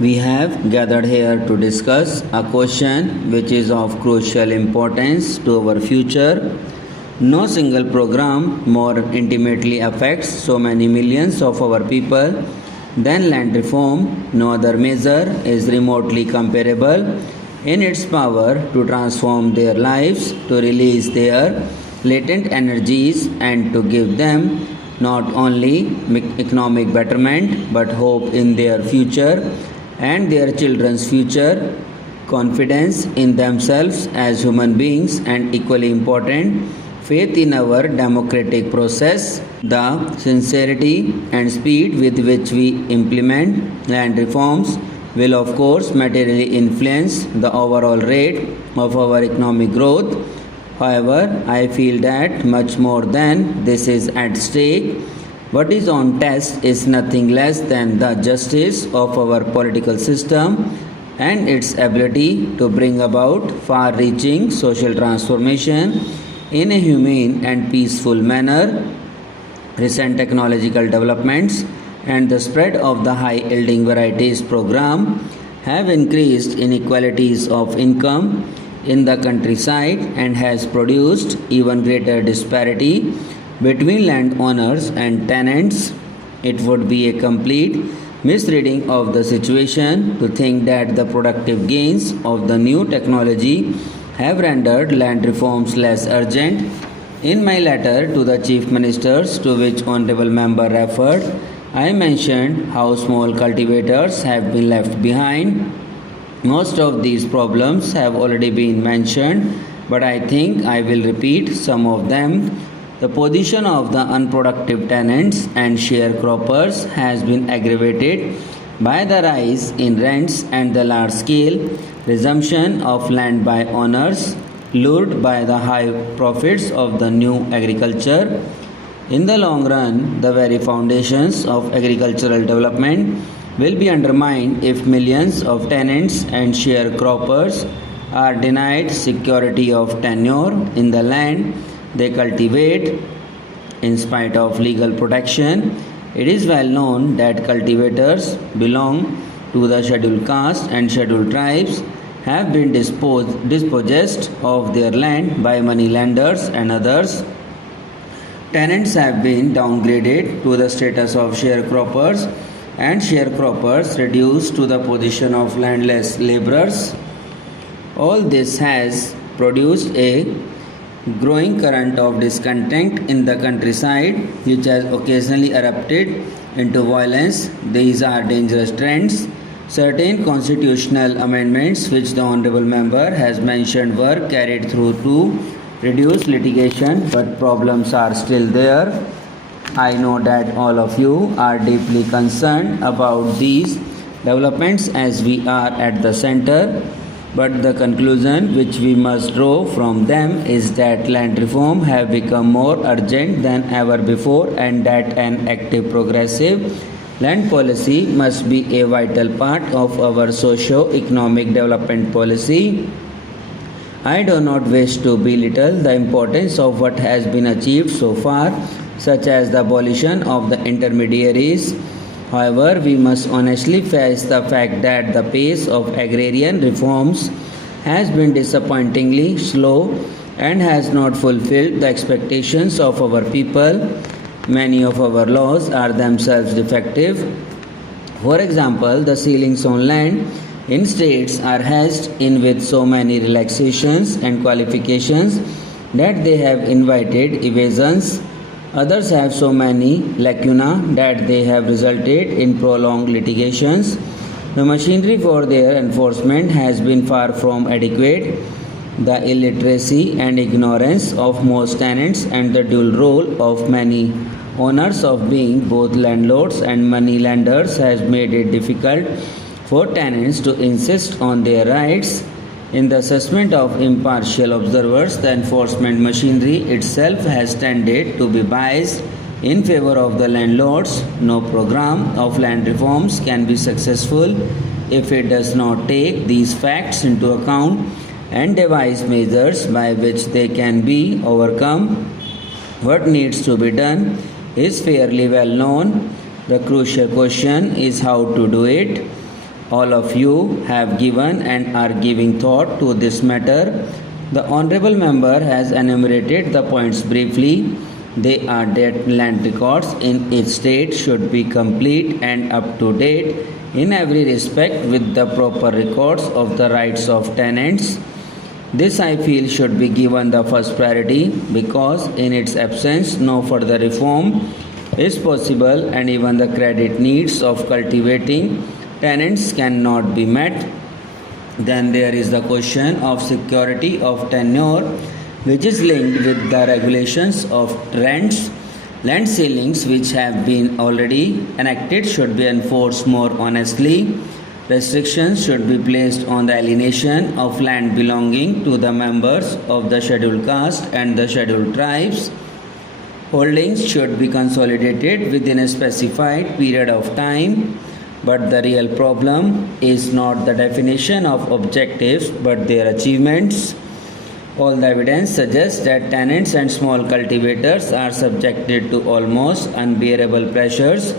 We have gathered here to discuss a question which is of crucial importance to our future. No single program more intimately affects so many millions of our people than land reform. No other measure is remotely comparable in its power to transform their lives, to release their latent energies, and to give them not only economic betterment but hope in their future and their children's future, confidence in themselves as human beings, and equally important, faith in our democratic process. The sincerity and speed with which we implement land reforms will, of course, materially influence the overall rate of our economic growth. However, I feel that much more than this is at stake. What is on test is nothing less than the justice of our political system and its ability to bring about far reaching social transformation in a humane and peaceful manner. Recent technological developments and the spread of the high yielding varieties program have increased inequalities of income in the countryside and has produced even greater disparity between landowners and tenants. It would be a complete misreading of the situation to think that the productive gains of the new technology have rendered land reforms less urgent. In my letter to the chief ministers, to which honorable member referred, I mentioned how small cultivators have been left behind. Most of these problems have already been mentioned, but I think I will repeat some of them. The position of the unproductive tenants and sharecroppers has been aggravated by the rise in rents and the large scale resumption of land by owners, lured by the high profits of the new agriculture. In the long run, the very foundations of agricultural development will be undermined if millions of tenants and sharecroppers are denied security of tenure in the land they cultivate. In spite of legal protection, it is well known that cultivators belong to the scheduled caste and scheduled tribes have been dispossessed of their land by moneylenders and others. Tenants have been downgraded to the status of sharecroppers and sharecroppers reduced to the position of landless laborers. All this has produced a growing current of discontent in the countryside, which has occasionally erupted into violence. These are dangerous trends. Certain constitutional amendments which the honorable member has mentioned were carried through to reduce litigation, but problems are still there. I know that all of you are deeply concerned about these developments as we are at the center. But the conclusion which we must draw from them is that land reform have become more urgent than ever before, and that an active progressive land policy must be a vital part of our socio-economic development policy. I do not wish to belittle the importance of what has been achieved so far, such as the abolition of the intermediaries. However, we must honestly face the fact that the pace of agrarian reforms has been disappointingly slow and has not fulfilled the expectations of our people. Many of our laws are themselves defective. For example, the ceilings on land in states are hedged in with so many relaxations and qualifications that they have invited evasions. Others have so many lacunae that they have resulted in prolonged litigations. The machinery for their enforcement has been far from adequate. The illiteracy and ignorance of most tenants and the dual role of many owners of being both landlords and moneylenders has made it difficult for tenants to insist on their rights. In the assessment of impartial observers, the enforcement machinery itself has tended to be biased in favor of the landlords. No program of land reforms can be successful if it does not take these facts into account and devise measures by which they can be overcome. What needs to be done is fairly well known. The crucial question is how to do it. all of you have given and are giving thought to this matter. The Honorable Member has enumerated the points briefly. They are that land records in each state should be complete and up to date in every respect with the proper records of the rights of tenants. This I feel should be given the first priority because in its absence no further reform is possible and even the credit needs of cultivating tenants cannot be met. Then there is the question of security of tenure, which is linked with the regulations of rents. Land ceilings which have been already enacted should be enforced more honestly. Restrictions should be placed on the alienation of land belonging to the members of the scheduled caste and the scheduled tribes. Holdings should be consolidated within a specified period of time. But the real problem is not the definition of objectives but their achievements. All the evidence suggests that tenants and small cultivators are subjected to almost unbearable pressures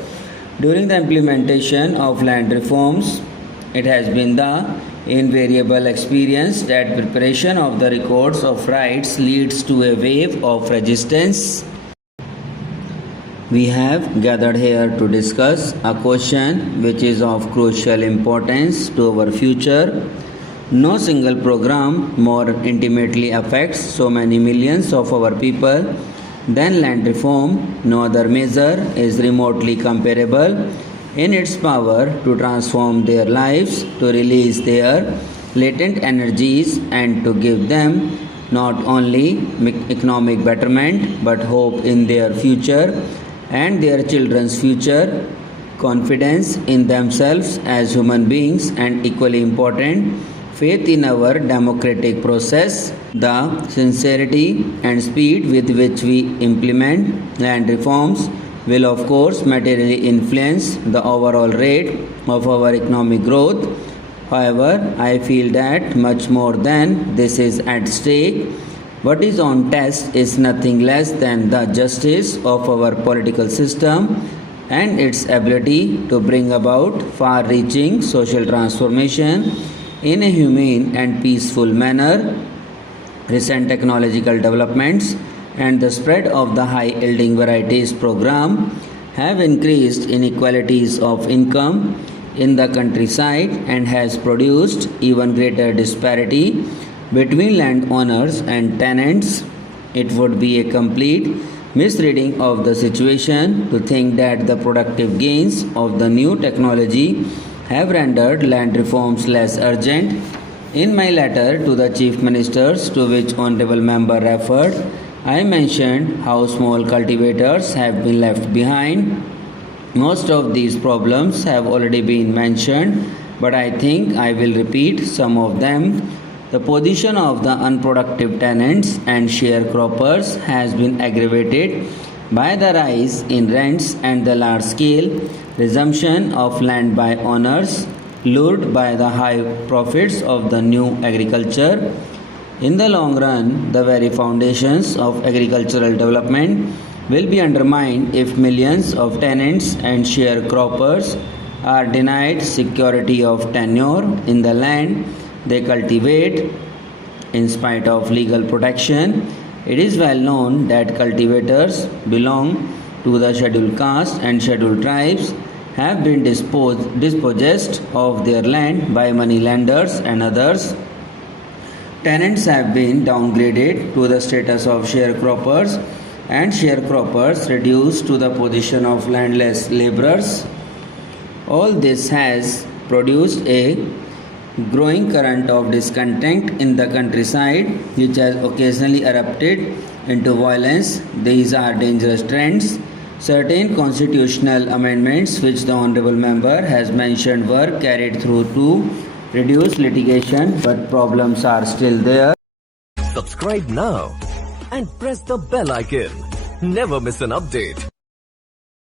during the implementation of land reforms. It has been the invariable experience that preparation of the records of rights leads to a wave of resistance. We have gathered here to discuss a question which is of crucial importance to our future. No single program more intimately affects so many millions of our people than land reform. No other measure is remotely comparable in its power to transform their lives, to release their latent energies, and to give them not only economic betterment but hope in their future and their children's future, confidence in themselves as human beings, and equally important, faith in our democratic process. The sincerity and speed with which we implement land reforms will of course materially influence the overall rate of our economic growth. However, I feel that much more than this is at stake. What is on test is nothing less than the justice of our political system and its ability to bring about far-reaching social transformation in a humane and peaceful manner. Recent technological developments and the spread of the high-yielding varieties program have increased inequalities of income in the countryside and has produced even greater disparity between landowners and tenants. It would be a complete misreading of the situation to think that the productive gains of the new technology have rendered land reforms less urgent. In my letter to the Chief Ministers, to which Honorable Member referred, I mentioned how small cultivators have been left behind. Most of these problems have already been mentioned, but I think I will repeat some of them. The position of the unproductive tenants and sharecroppers has been aggravated by the rise in rents and the large-scale resumption of land by owners lured by the high profits of the new agriculture. In the long run, the very foundations of agricultural development will be undermined if millions of tenants and sharecroppers are denied security of tenure in the land they cultivate. In spite of legal protection, it is well known that cultivators belong to the scheduled caste and scheduled tribes have been dispossessed of their land by moneylenders and others. Tenants have been downgraded to the status of sharecroppers and sharecroppers reduced to the position of landless laborers. All this has produced a growing current of discontent in the countryside, which has occasionally erupted into violence. These are dangerous trends. Certain constitutional amendments which the Honorable Member has mentioned were carried through to reduce litigation, but problems are still there. Subscribe now and press the bell icon. Never miss an update.